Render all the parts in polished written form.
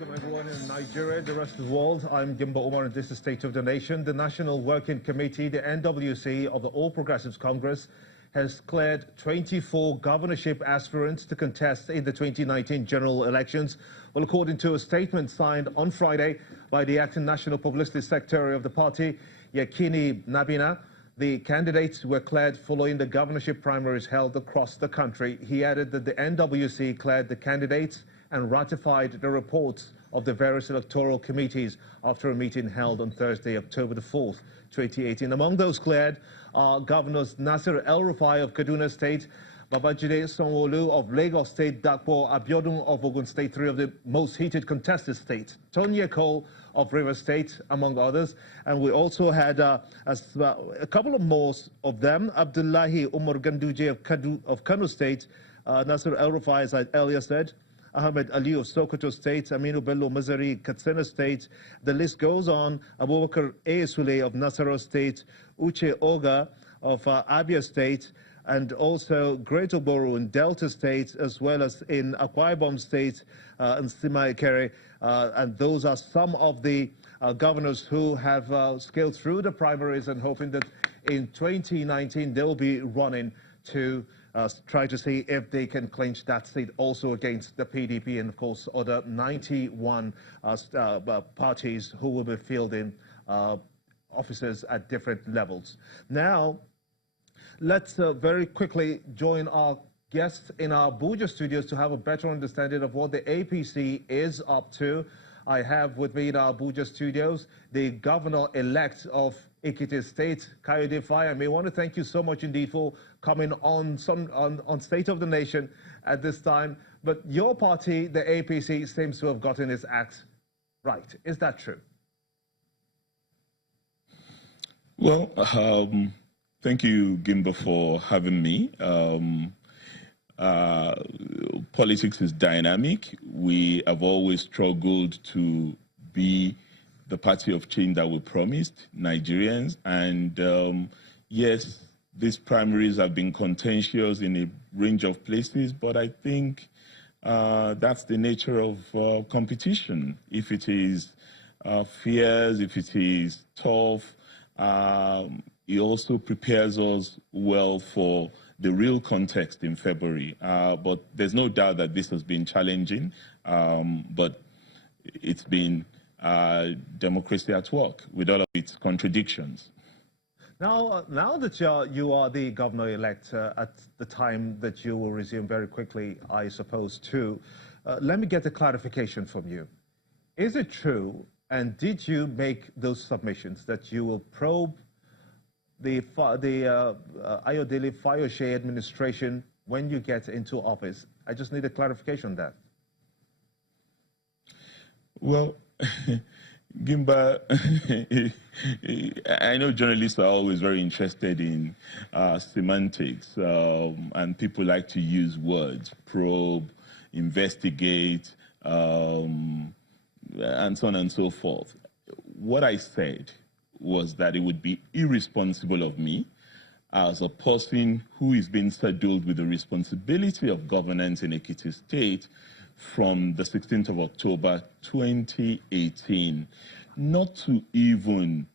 Welcome everyone in Nigeria, the rest of the world. I'm Gimba Umar and this is State of the Nation. The National Working Committee, the NWC of the All Progressives Congress, has cleared 24 governorship aspirants to contest in the 2019 general elections. Well, according to a statement signed on Friday by the acting National Publicity Secretary of the party, Ekiti Nabina, the candidates were cleared following the governorship primaries held across the country. He added that the NWC cleared the candidates and ratified the reports of the various electoral committees after a meeting held on Thursday, October the 4th, 2018. Among those cleared are Governors Nasir El-Rufai of Kaduna State, Babajide Sanwo-Olu of Lagos State, Dapo Abiodun of Ogun State, three of the most heated contested states, Tonya Cole of Rivers State, among others. And we also had a couple of more of them, Abdullahi Umar Ganduje of Kano State, Nasir El-Rufai, as I earlier said, Ahmed Ali of Sokoto State, Aminu Bello Mazari, Katsina State. The list goes on. Abubakar Sule of Nasarawa State, Uche Oga of Abia State, and also Great Oboru in Delta State, as well as in Akwa Ibom State and Sima Ikere. And those are some of the governors who have scaled through the primaries and hoping that in 2019 they'll be running to try to see if they can clinch that seat also against the PDP and, of course, other 91 parties who will be fielding officers at different levels. Now, let's very quickly join our guests in our Abuja studios to have a better understanding of what the APC is up to. I have with me in our Abuja studios the governor-elect of Ekiti State, Kayode Fayemi. I want to thank you so much indeed for coming on State of the Nation at this time. But your party, the APC, seems to have gotten its act right. Is that true? Well, thank you, Gimba, for having me. Politics is dynamic. We have always struggled to be the party of change that we promised Nigerians. And yes, these primaries have been contentious in a range of places, but I think that's the nature of competition. If it is fierce, if it is tough, it also prepares us well for the real context in February. But there's no doubt that this has been challenging, but it's been democracy at work with all of its contradictions. Now that you are the governor-elect at the time that you will resume very quickly, I suppose, too, let me get a clarification from you. Is it true, and did you make those submissions, that you will probe the Ayodele Fayose administration when you get into office? I just need a clarification on that. Well, Gimba, I know journalists are always very interested in semantics, and people like to use words, probe, investigate, and so on and so forth. What I said was that it would be irresponsible of me as a person who is being saddled with the responsibility of governance in Ekiti State from the 16th of October 2018, not to even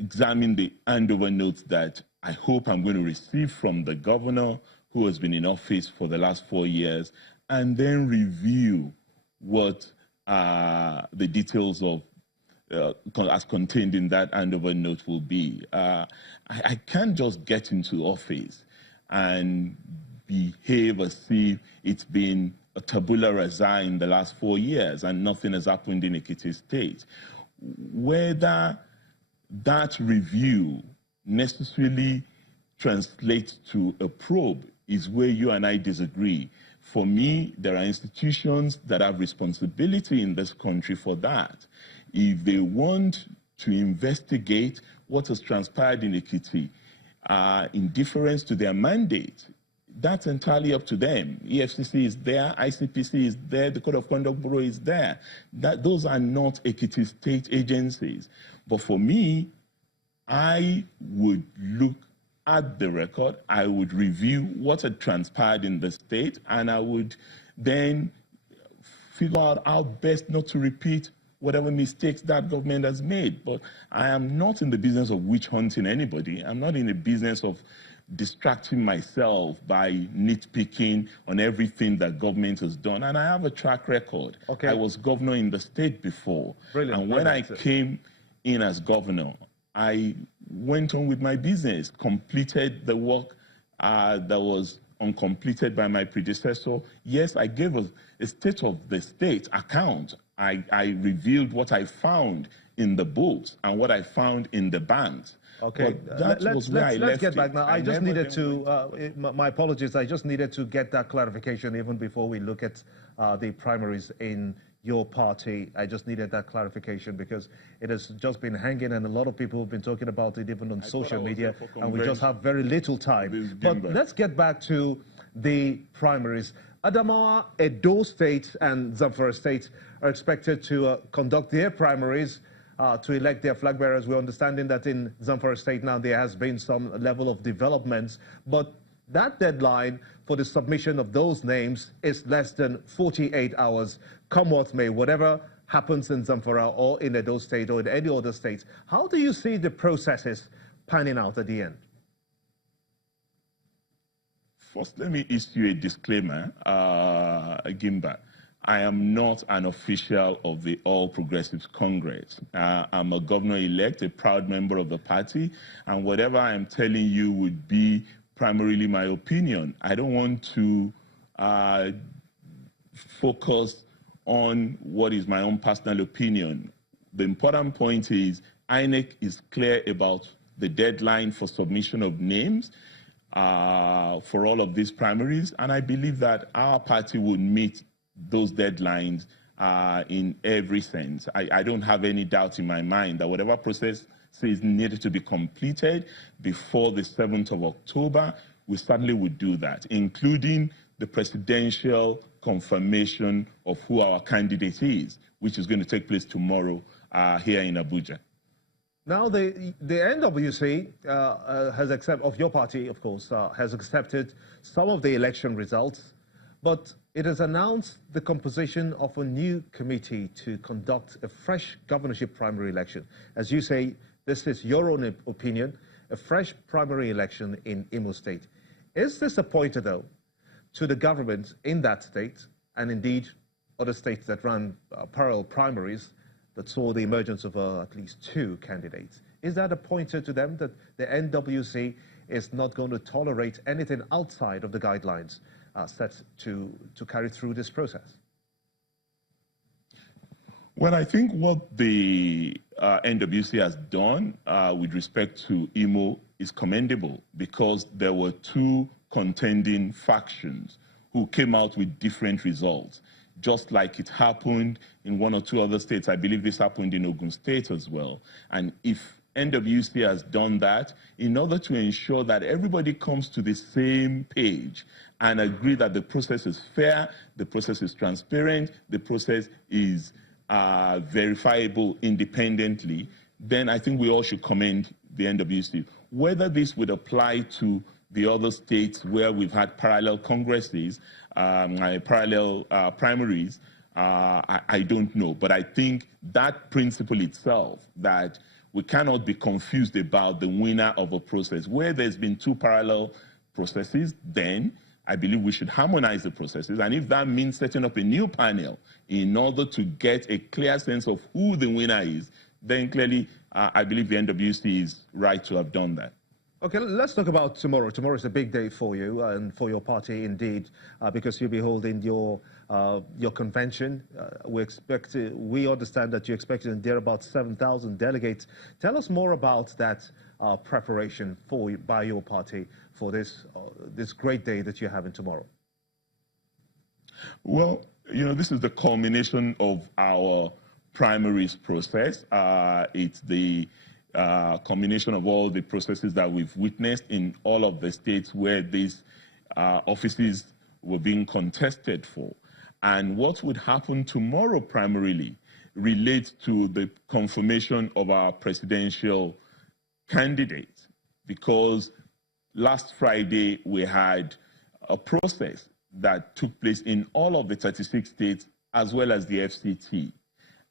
examine the handover notes that I hope I'm going to receive from the governor who has been in office for the last 4 years, and then review what the details of as contained in that handover note will be. I can't just get into office and behave as if it's been a tabula rasa in the last 4 years and nothing has happened in Ekiti State. Whether that review necessarily translates to a probe is where you and I disagree. For me, there are institutions that have responsibility in this country for that. If they want to investigate what has transpired in Ekiti in deference to their mandate, that's entirely up to them. EFCC is there, ICPC is there, the Code of Conduct Bureau is there. Those are not Ekiti State agencies. But for me, I would look at the record, I would review what had transpired in the state, and I would then figure out how best not to repeat whatever mistakes that government has made. But I am not in the business of witch hunting anybody. I'm not in the business of distracting myself by nitpicking on everything that government has done. And I have a track record. Okay. I was governor in the state before. Brilliant. And when I came in as governor, I went on with my business, completed the work that was uncompleted by my predecessor. Yes, I gave a state of the state account. I revealed what I found in the books and what I found in the banks. Okay, let's get back now. I just needed to, my apologies, I just needed to get that clarification even before we look at the primaries in your party. I just needed that clarification because it has just been hanging and a lot of people have been talking about it even on social media, and we just have very little time. But let's get back to the primaries. Adamawa, Edo State and Zamfara State are expected to conduct their primaries to elect their flag bearers. We're understanding that in Zamfara State now there has been some level of developments, but that deadline for the submission of those names is less than 48 hours. Come what may, whatever happens in Zamfara or in Edo State or in any other state, how do you see the processes panning out at the end? First, let me issue a disclaimer, Gimba. I am not an official of the All Progressives Congress. I'm a governor-elect, a proud member of the party, and whatever I'm telling you would be primarily my opinion. I don't want to focus on what is my own personal opinion. The important point is INEC is clear about the deadline for submission of names for all of these primaries, and I believe that our party would meet those deadlines in every sense. I don't have any doubt in my mind that whatever process is needed to be completed before the 7th of October, we certainly would do that, including the presidential confirmation of who our candidate is, which is going to take place tomorrow here in Abuja. Now, the NWC has accepted, of your party, of course, has accepted some of the election results, but it has announced the composition of a new committee to conduct a fresh governorship primary election. As you say, this is your own opinion, a fresh primary election in Imo State. Is this a pointer, though, to the government in that state, and indeed other states that run parallel primaries that saw the emergence of at least 2 candidates? Is that a pointer to them that the NWC is not going to tolerate anything outside of the guidelines set to carry through this process? Well, I think what the NWC has done with respect to Imo is commendable, because there were 2 contending factions who came out with different results, just like it happened in 1 or 2 other states. I believe this happened in Ogun State as well. And if NWC has done that in order to ensure that everybody comes to the same page and agree that the process is fair, the process is transparent, the process is verifiable independently, then I think we all should commend the NWC. Whether this would apply to the other states where we've had parallel congresses, parallel primaries, I don't know. But I think that principle itself, that we cannot be confused about the winner of a process. Where there's been 2 parallel processes, then I believe we should harmonize the processes. And if that means setting up a new panel in order to get a clear sense of who the winner is, then clearly I believe the NWC is right to have done that. Okay, let's talk about tomorrow. Tomorrow is a big day for you and for your party, indeed, because you'll be holding your convention. We understand that you expect to there about 7,000 delegates. Tell us more about that preparation by your party for this great day that you're having tomorrow. Well, you know, this is the culmination of our primaries process. It's the combination of all the processes that we've witnessed in all of the states where these offices were being contested for. And what would happen tomorrow primarily relates to the confirmation of our presidential candidate, because last Friday we had a process that took place in all of the 36 states as well as the FCT.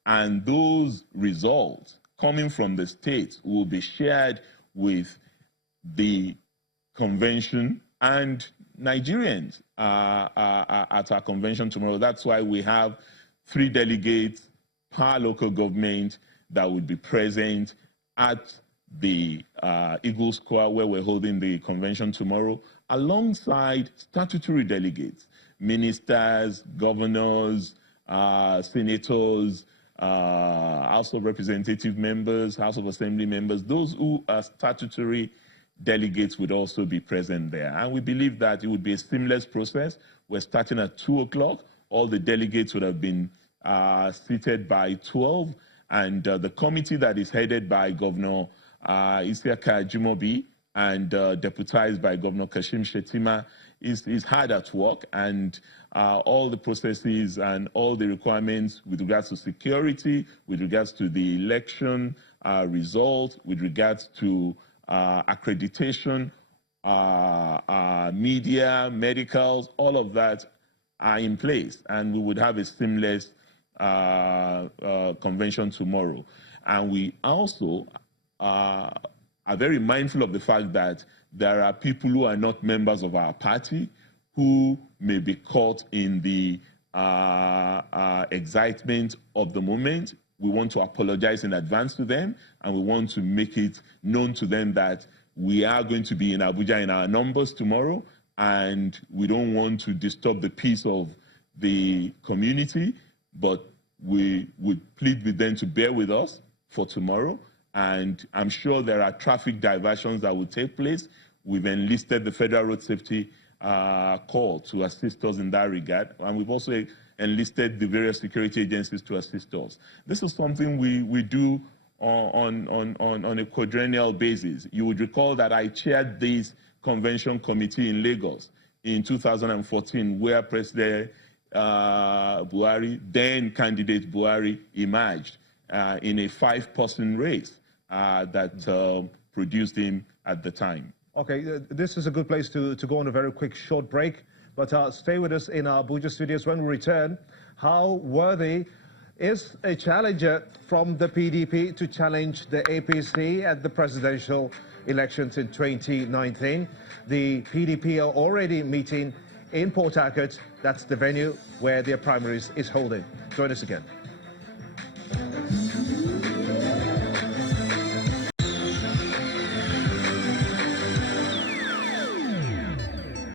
And those results coming from the states will be shared with the convention and Nigerians at our convention tomorrow. That's why we have 3 delegates per local government that would be present at the Eagle Square where we're holding the convention tomorrow, alongside statutory delegates, ministers, governors, senators, House of Representative members, House of Assembly members. Those who are statutory delegates would also be present there. And we believe that it would be a seamless process. We're starting at 2 o'clock. All the delegates would have been seated by 12. And the committee that is headed by Governor Isiaka Jimobi and deputized by Governor Kashim Shettima is hard at work, and all the processes and all the requirements with regards to security, with regards to the election result, with regards to accreditation, media, medicals, all of that are in place, and we would have a seamless convention tomorrow. And we also are very mindful of the fact that there are people who are not members of our party who may be caught in the excitement of the moment. We want to apologize in advance to them, and we want to make it known to them that we are going to be in Abuja in our numbers tomorrow, and we don't want to disturb the peace of the community, but we would plead with them to bear with us for tomorrow. And I'm sure there are traffic diversions that will take place. We've enlisted the Federal Road Safety Corps to assist us in that regard. And we've also enlisted the various security agencies to assist us. This is something we do on a quadrennial basis. You would recall that I chaired this convention committee in Lagos in 2014, where President Buhari, then candidate Buhari, emerged in a 5-person race that produced him at the time. Okay, this is a good place to go on a very quick short break, but stay with us in our Abuja studios. When we return, how worthy is a challenger from the PDP to challenge the APC at the presidential elections in 2019? The PDP are already meeting in Port Harcourt. That's the venue where their primaries is holding. Join us again.